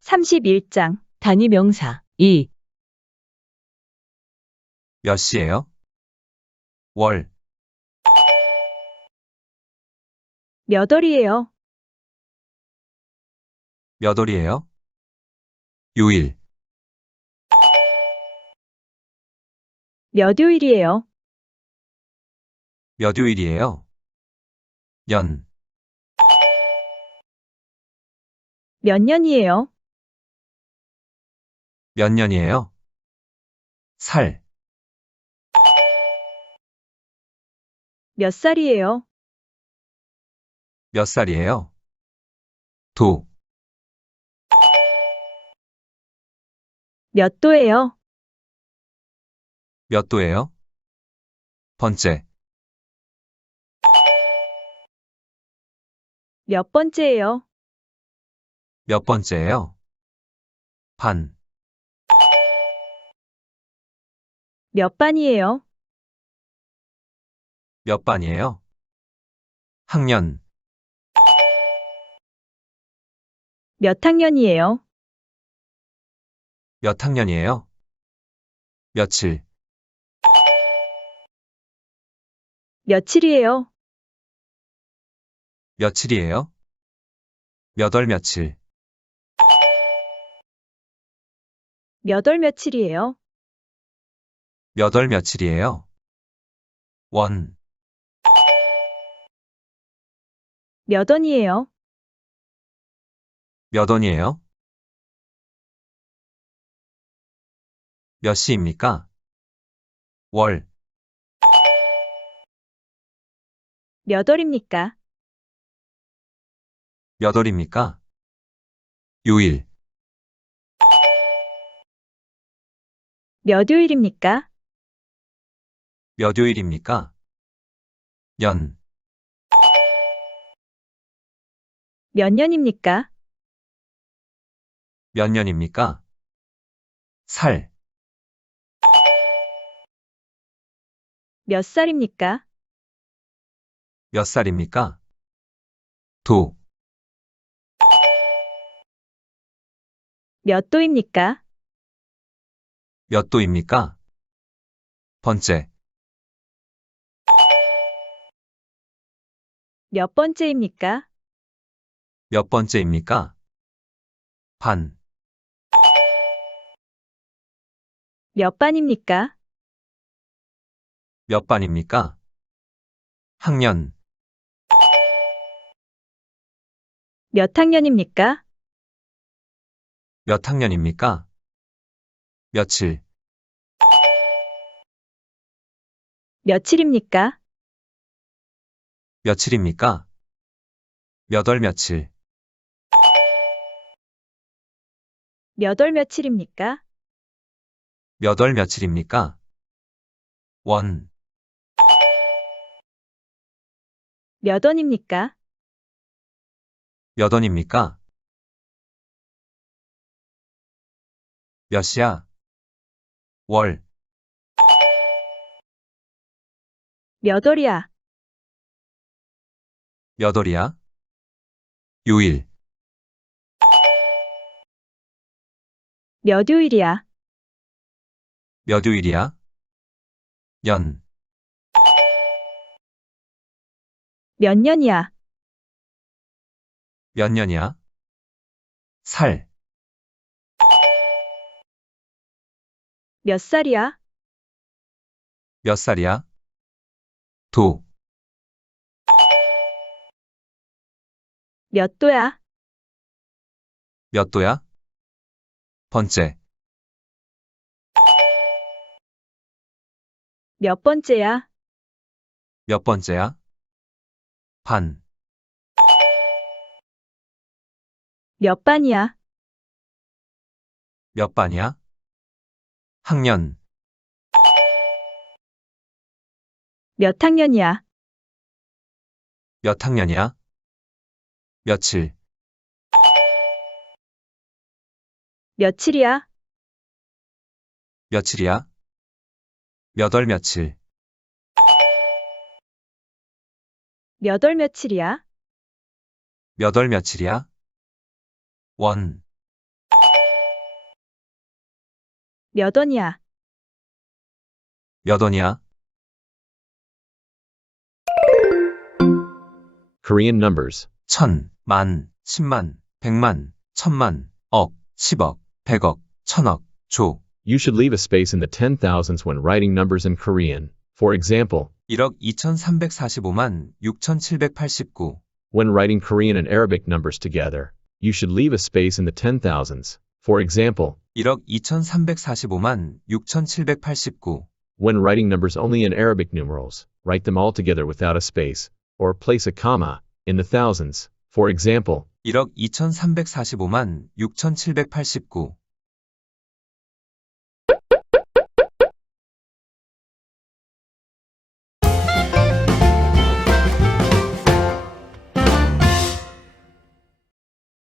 (31장) 단위 명사 2. 몇 시예요? 월, 몇 월이에요? 몇 월이에요? 요일, 몇 요일이에요? 몇 요일이에요? 년, 몇 년이에요? 몇 년이에요? 살, 몇 살이에요? 몇 살이에요? 도, 몇 도예요? 몇 도예요? 번째, 몇 번째예요? 몇 번째예요? 반, 몇 반이에요? 몇 반이에요? 학년, 몇 학년이에요? 몇 학년이에요? 며칠, 며칠이에요? 며칠이에요? 몇 월 며칠, 몇 월 며칠이에요? 몇 월 며칠이에요? 원, 몇 원이에요? 몇 원이에요? 몇 시입니까? 월, 몇 월입니까? 몇 월입니까? 요일, 몇 요일입니까? 몇 요일입니까? 년, 몇 년입니까? 몇 년입니까? 살, 몇 살입니까? 몇 살입니까? 도, 몇 도입니까? 몇 도입니까? 번째, 몇 번째입니까? 몇 번째입니까? 반, 몇 반입니까? 몇 반입니까? 학년, 몇 학년입니까? 몇 학년입니까? 며칠, 며칠입니까? 며칠입니까? 몇 월 며칠, 몇 월 며칠입니까? 몇 월 며칠입니까? 원, 몇 원입니까? 몇 원입니까? 몇 시야? 월, 몇 월이야? 몇 월이야? 요일, 몇 요일이야? 몇 요일이야? 년, 몇 년이야? 몇 년이야? 살, 몇 살이야? 몇 살이야? 도, 몇 도야? 몇 도야? 번째, 몇 번째야? 몇 번째야? 반, 몇 반이야? 몇 반이야? 학년, 몇 학년이야? 몇 학년이야? 며칠, 며칠이야? 며칠이야? 몇 월 며칠, 몇 월 며칠이야? 몇 월 며칠이야? 원, 몇 원이야? 몇 원이야? Korean numbers. 천, 만, 십만, 백만, 천만, 억, 십억, 백억, 천억, 조, You should leave a space in the 10,000s when writing numbers in Korean. For example, 1억 2345만 6789, when writing Korean and Arabic numbers together, you should leave a space in the 10,000s. For example, 1억 2345만 6789, when writing numbers only in Arabic numerals, write them all together without a space, or place a comma, in the thousands. For example, 1억 2345만 6789,